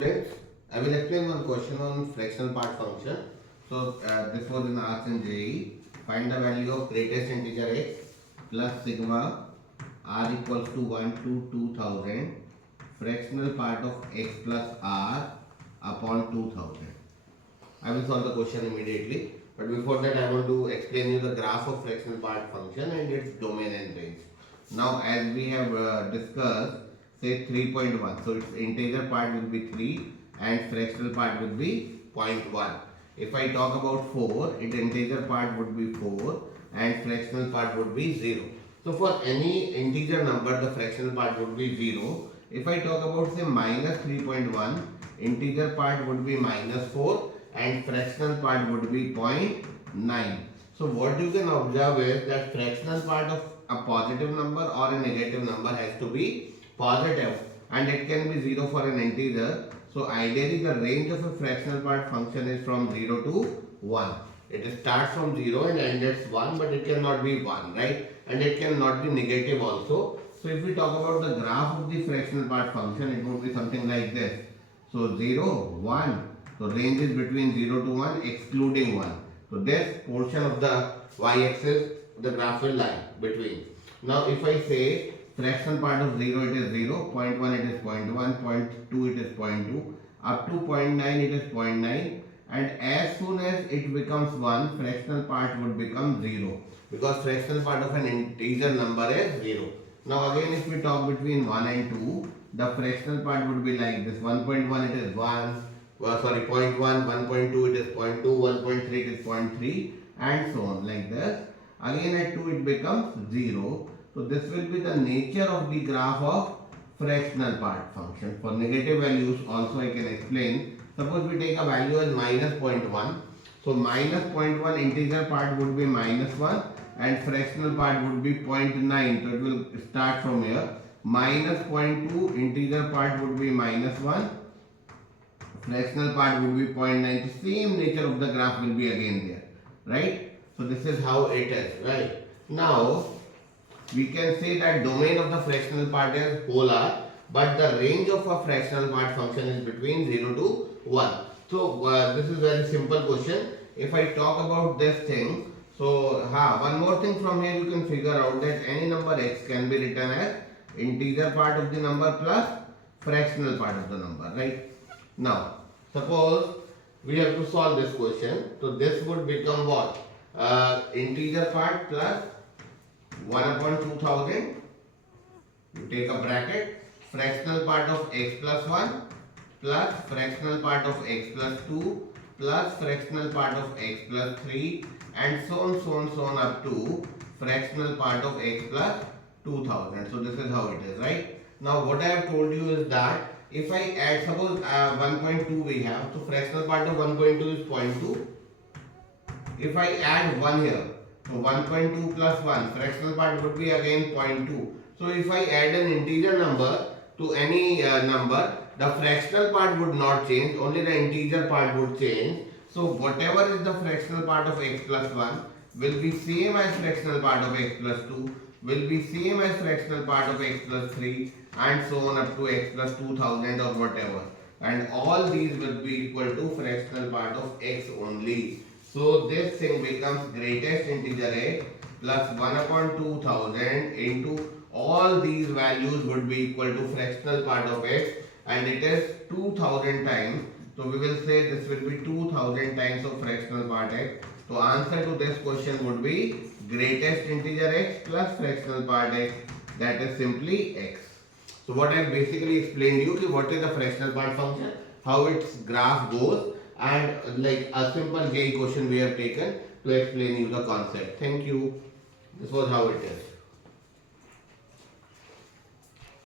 Friends, I will explain one question on fractional part function. So this was in Arts and JE. Find the value of greatest integer x plus sigma r equals to 1 to 2000 fractional part of x plus r upon 2000. I will solve the question immediately. But before that, I want to explain you the graph of fractional part function and its domain and range. Now, as we have discussed, say 3.1. So, its integer part will be 3 and fractional part will be zero point 0.1. If I talk about 4, its integer part would be 4 and fractional part would be 0. So, for any integer number, the fractional part would be 0. If I talk about say minus 3.1, integer part would be minus 4 and fractional part would be 0.9. So what you can observe is that fractional part of a positive number or a negative number has to be positive and it can be 0 for an integer. So ideally the range of a fractional part function is from 0 to 1. It starts from 0 and ends at 1, but it cannot be 1, right? And it cannot be negative also. So if we talk about the graph of the fractional part function, it would be something like this. So 0, 1. So range is between 0 to 1 excluding 1. So this portion of the y-axis, the graph will lie between. Now if I say fraction part of 0, it is 0, 0.1 it is 0.1, 0.2 it is 0.2, up to 0.9 it is 0.9, and as soon as it becomes 1, fractional part would become 0 because fractional part of an integer number is 0. Now again if we talk between 1 and 2, the fractional part would be like this. 1.1 it is 1, 0.1, 1.2 it is 0.2, 1.3 it is 0.3 and so on like this. Again at 2 it becomes 0. So this will be the nature of the graph of fractional part function. For negative values also I can explain. Suppose we take a value as minus 0.1. So minus 0.1 integer part would be minus 1 and fractional part would be 0.9. So it will start from here. Minus 0.2 integer part would be minus 1. Fractional part would be 0.9. The same nature of the graph will be again there. Right? So this is how it is. Right? Now we can say that domain of the fractional part is polar, but the range of a fractional part function is between 0 to 1. So this is very simple question. If I talk about this thing, so one more thing from here you can figure out that any number x can be written as integer part of the number plus fractional part of the number, right? Now suppose we have to solve this question, so this would become what? Integer part plus 1 upon 2000, you take a bracket, fractional part of x plus 1 plus fractional part of x plus 2 plus fractional part of x plus 3 and so on up to fractional part of x plus 2000. So this is how it is, right? Now what I have told you is that if I add, suppose 1.2 we have, so fractional part of 1.2 is 0.2. If I add 1 here, so 1.2 plus 1, fractional part would be again 0.2. So if I add an integer number to any number, the fractional part would not change, only the integer part would change. So whatever is the fractional part of x plus 1 will be same as fractional part of x plus 2, will be same as fractional part of x plus 3 and so on up to x plus 2000 or whatever. And all these will be equal to fractional part of x only. So this thing becomes greatest integer x plus 1 upon 2000 into all these values would be equal to fractional part of x and it is 2000 times. So we will say this will be 2000 times of fractional part x. So answer to this question would be greatest integer x plus fractional part x, that is simply x. So what I basically explained you is what is the fractional part function, how its graph goes, and like a simple JEE question we have taken to explain you the concept. Thank you. This was how it is.